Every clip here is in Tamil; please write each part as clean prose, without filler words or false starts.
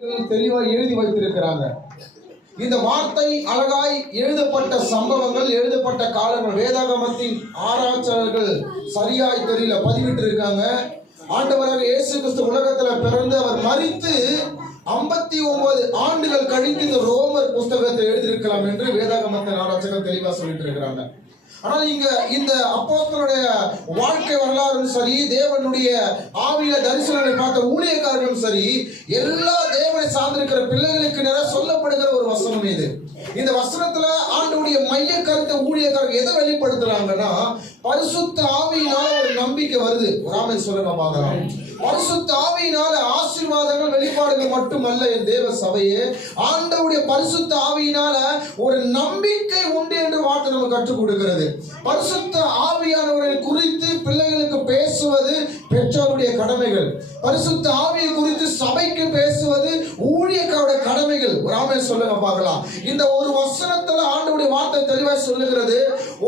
தெளிவாக எழுதி வைத்திருக்கிறாங்க. இந்த வார்த்தை அழகாய் எழுதப்பட்ட சம்பவங்கள், எழுதப்பட்ட காலங்கள் வேதாகமத்தின் ஆராய்ச்சியாளர்கள் சரியாய் தெரியல பதிவிட்டு இருக்காங்க. ஆண்டவராக இயேசு கிறிஸ்து உலகத்துல பிறந்து அவர் மரித்து 59 ஆண்டுகள் கழித்து இந்த ரோமர் புஸ்தகத்தை எழுதியிருக்கலாம் என்று வேதாகமத்தின் ஆராய்ச்சிகள் தெளிவா சொல்லிட்டு இருக்கிறாங்க. ஆனால் இங்க இந்த அப்போஸ்தலருடைய வாழ்க்கை வரலாறும் சரி, தேவனுடைய ஆவியில தரிசனங்களை பார்த்த ஊழியக்காரர்களும் சரி, எல்லா தேவனை சார்ந்திருக்கிற பிள்ளைகளுக்கு நேர சொல்லப்படுகிற ஒரு வசனம் இது. இந்த வசனத்துல ஆண்டவருடைய மைய கருத்தை ஊழியக்காரர்கள் எதை வெளிப்படுத்துறாங்கன்னா, பரிசுத்த ஆவியினால ஒரு நம்பிக்கை வருது. ஒரு ஆமென் சொல்லுங்க பார்க்கலாம். பரிசுத்த ஆவியினால ஆசீர்வாதங்கள் வெளிப்பாடுகள் மட்டுமல்ல என் தேவ சபையே, ஆண்டவருடைய பரிசுத்த ஆவியினால ஒரு நம்பிக்கை உண்டு என்று வார்த்தை நமக்கு கற்றுக் கொடுக்கிறது. பரிசுத்த ஆவியானவரை குறித்து பிள்ளைகளுக்கு பேசுவது பெற்றோருடைய கடமைகள். பரிசுத்த ஆவியை குறித்து சபைக்கு பேசுவது ஊழியக்காரருடைய கடமைகள். ஒரு ஆமென் சொல்லுங்க பார்க்கலாம். இந்த ஒரு வசனத்துல ஆண்டவருடைய வார்த்தை தெளிவாக சொல்லுகிறது.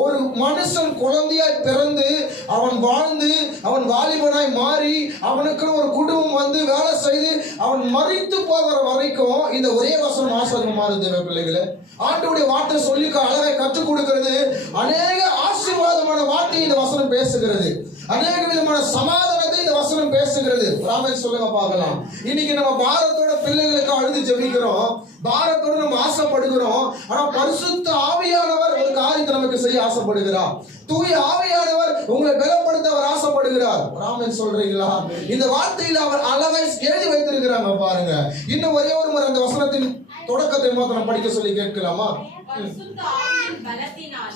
ஒரு மனுஷன் குழந்தையாய் பிறந்து அவன் வாழ்ந்து அவன் வாலிபனாய் மாறி அவனுக்கு ஒரு குடும்பம் வந்து வேலை செய்து அவன் மரித்து போகிற வரைக்கும் இந்த ஒரே வசனம் ஆசீர்வாதமா இருந்தது. பிள்ளைகளை ஆண்டவருடைய வார்த்தை சொல்லி அழகை கற்றுக் கொடுக்கிறது. அநேக ஆசீர்வாதமான வார்த்தை இந்த வசனம் பேசுகிறது. அநேக விதமான சமாதானத்தை இந்த வசனம் பேசுகிறது. ராமன் சொல்லுங்க பார்க்கலாம். இன்னைக்கு நம்ம பாரத்தோட பிள்ளைகளுக்கு அழுது ஜெபிக்கிறோம், பாரத்தோட நம்ம ஆசைப்படுகிறோம். ஆனா பரிசுத்த ஆவியானவர் ஒரு காரியத்தை நமக்கு செய்ய ஆசைப்படுகிறார். தூய ஆவியானவர் உங்களை பலப்படுத்த அவர் ஆசைப்படுகிறார். ராமன் சொல்றீங்களா? இந்த வார்த்தையில் அவர் அழகை எழுதி வைத்திருக்கிறாங்க பாருங்க. இன்னும் ஒரே ஒரு முறை அந்த வசனத்தின் தொடக்கத்தை மாத்திரம் படிக்க சொல்லி கேட்கலாமா?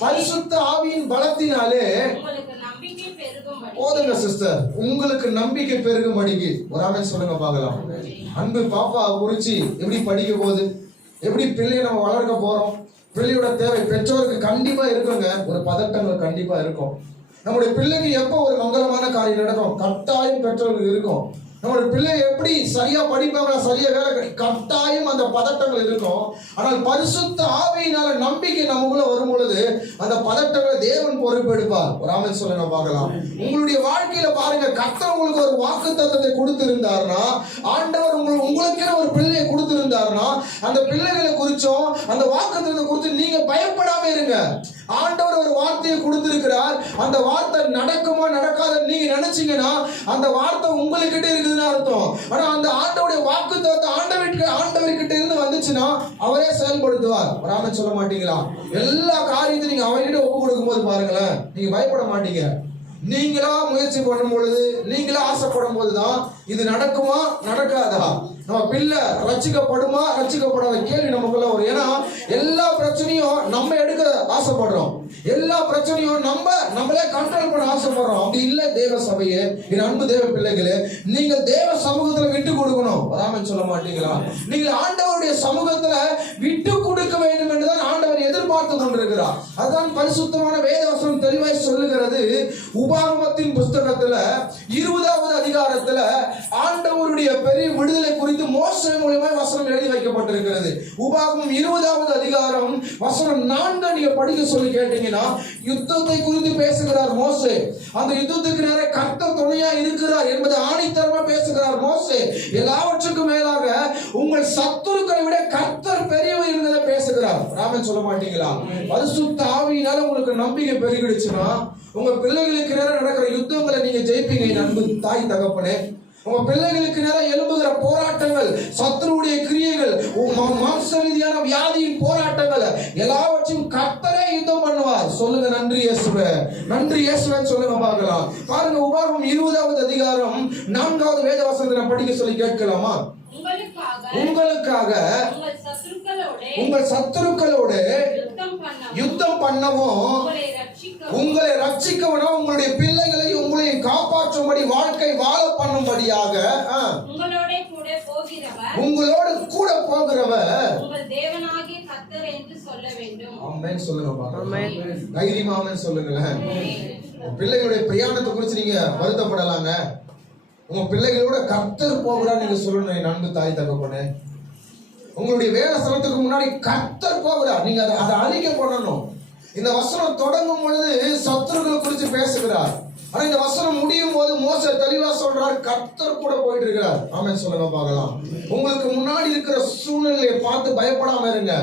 பரிசுத்த ஆவியின் பலத்தினாலே போதுங்க சிஸ்டர், உங்களுக்கு நம்பிக்கை பெருகும்படிக்கு ஒரு ஆமென் சொல்லுங்க பார்க்கலாம். அன்பு பாப்பா குறிச்சு எப்படி படிக்க போகுது, எப்படி பிள்ளையை நம்ம வளர்க்க போறோம், பிள்ளையோட தேவை பெற்றோருக்கு கண்டிப்பா இருக்குங்க. ஒரு பதட்டங்கள் கண்டிப்பா இருக்கும். நம்முடைய பிள்ளைக்கு எப்போ ஒரு மங்களமான காரியம் நடக்கும், கட்டாயம் பெற்றோருக்கு இருக்கும். நம்மளுடைய பிள்ளை எப்படி சரியா படிப்பாங்களா, சரியா வேலை, கட்டாயம் அந்த பதட்டங்கள் இருக்கும். ஆனால் பரிசுத்த ஆவியினால நம்பிக்கை நமக்குள்ள வரும் பொழுது அந்த பதட்டங்களை தேவன் பொறுப்பெடுப்பார். ஒரு ஆமென் சொல்லுங்க பார்க்கலாம். உங்களுடைய வாழ்க்கையில பாருங்க, கர்த்தர் உங்களுக்கு ஒரு வாக்குத்தத்தத்தை கொடுத்திருந்தாருன்னா, ஆண்டவர் உங்களுக்கு ஒரு பிள்ளையை கொடுத்திருந்தாருன்னா, அந்த பிள்ளைகளை குறிச்சும் அந்த வாக்குத்தத்தத்தை குறித்து நீங்க பயப்படாம இருங்க. ஆண்டவர் ஒரு வார்த்தையை கொடுத்திருக்கிறார். அந்த வார்த்தை நடக்குமா நடக்காதுன்னு நீங்க நினைச்சீங்கன்னா அந்த வார்த்தை உங்களுக்கிட்ட இருக்குதுன்னு அர்த்தம். ஆனா அந்த ஆண்டவருடைய வாக்குத்தத்தம் ஆண்டவர்கிட்ட இருந்து வந்துச்சுன்னா அவரே செயல்படுத்துவார். வராம சொல்ல மாட்டீங்களா? எல்லா காரியத்தையும் நீங்க அவர்கிட்ட ஒப்பு கொடுக்கும் போது பாருங்களேன், நீங்க பயப்பட மாட்டீங்க. நீங்களா முயற்சி பண்ணும் பொழுது, நீங்களா ஆசைப்படும் போதுதான் இது நடக்குமா நடக்காதா, நம்ம பிள்ளை ரட்சிக்கப்படுமா ரட்சிக்கப்படாத கேள்வி நமக்குள்ள வரும். ஏன்னா எல்லா பிரச்சனையும் நம்ம எடுக்க ஆசைப்படுறோம், எல்லா பிரச்சனையும் நம்மளே கண்ட்ரோல் பண்ண ஆசைப்படுறோம். அப்படி இல்லை தேவ சபையே, என் அன்பு தேவ பிள்ளைகளே, நீங்கள் தேவ சமூகத்துல விட்டு கொடுக்கணும். வராமல் சொல்ல மாட்டீங்களா? நீங்கள் ஆண்டவருடைய சமூகத்துல விட்டு கொடுக்க வேண்டும் என்றுதான் ஆண்டவர் எதிர்பார்த்து கொண்டிருக்கிறார். அதுதான் பரிசுத்தமான வேதவசனம் தெளிவாய் சொல்லுகிறது. உபாகமத்தின் புஸ்தகத்துல 20வது அதிகாரத்துல ஆண்டவருடைய பெரிய விடுதலை குறித்து மோசே மூலமாக வசனம் எழுதி வைக்கப்பட்டிருக்கிறது. உபாகமம் 20வது அதிகாரம் வசனம் 4 நீங்க படிக்க சொல்லி கேட்டீங்கன்னா, யுத்தத்தை குறித்து பேசுகிறார் மோசே. அந்த யுத்தத்துக்கு நேரே கர்த்தர் துணையா இருக்கிறார் என்பதை ஆணித்தரமா பேசுகிறார் மோசே. எல்லாவற்றுக்கும் மேலாக உங்கள் சத்துருக்களை விட கர்த்தர் பெரியவர் என்பதை பேசுகிறார். ராமன் சொல்ல மாட்டீங்களா? பரிசுத்த ஆவியினால உங்களுக்கு நம்பிக்கை பெருகிடுச்சுன்னா உங்க பிள்ளைகளுக்கு நேரம் நடக்கிற யுத்தங்களை நீங்க ஜெயிப்பீங்க. அன்பு தாய் தகப்பனே, உங்க பிள்ளைகளுக்கு நேரம் எழும்புகிற போராட்டங்கள், சத்துருடைய கிரியைகள், மாம்ச ரீதியான வியாதியின் போராட்டங்கள் எல்லாவற்றையும் கர்த்தரே யுத்தம் பண்ணுவார். சொல்லுங்க நன்றி இயேசுவே, நன்றி இயேசுவேன்னு சொல்லுங்க பார்க்கலாம். பாருங்க, உபாகமம் 20வது அதிகாரம் 4வது வேதவசனத்தை படிக்க சொல்லி கேட்கலாமா? உங்களுக்காக உங்கள் சத்துருக்களோடு யுத்தம் பண்ணவும் உங்களை ரட்சிக்கவும் உங்களுடைய பிள்ளைகளை உங்களையும் காப்பாற்றும்படி வாழ்க்கை வாழ பண்ணும்படியாக உங்களோடு கூட போகிறவர் ஆமென் சொல்லுங்க. தைரியமா ஆமென் சொல்லுங்களேன். பிள்ளைகளுடைய பிரயாணத்தை குறித்து நீங்க வருத்தப்படலாங்க. உங்க பிள்ளைகளோட கர்த்தர் போகிறார் நீங்க சொல்லணும். என் அன்பு தாய் தகப்பனே, உங்களுடைய வேலை ஸ்தலத்துக்கு முன்னாடி கர்த்தர் போகிறார், நீங்க அதை அறிக்கை பண்ணணும். இந்த வசனம் தொடங்கும் பொழுது சத்துருக்களை குறித்து பேசுகிறார். ஆனா இந்த வசனம் முடியும் போது மோசே தெளிவா சொல்றாரு, கர்த்தர் கூட போயிட்டு இருக்கிறார். ஆமென் சொல்லுங்க பார்க்கலாம். உங்களுக்கு முன்னாடி இருக்கிற சூழ்நிலையை பார்த்து பயப்படாம இருங்க.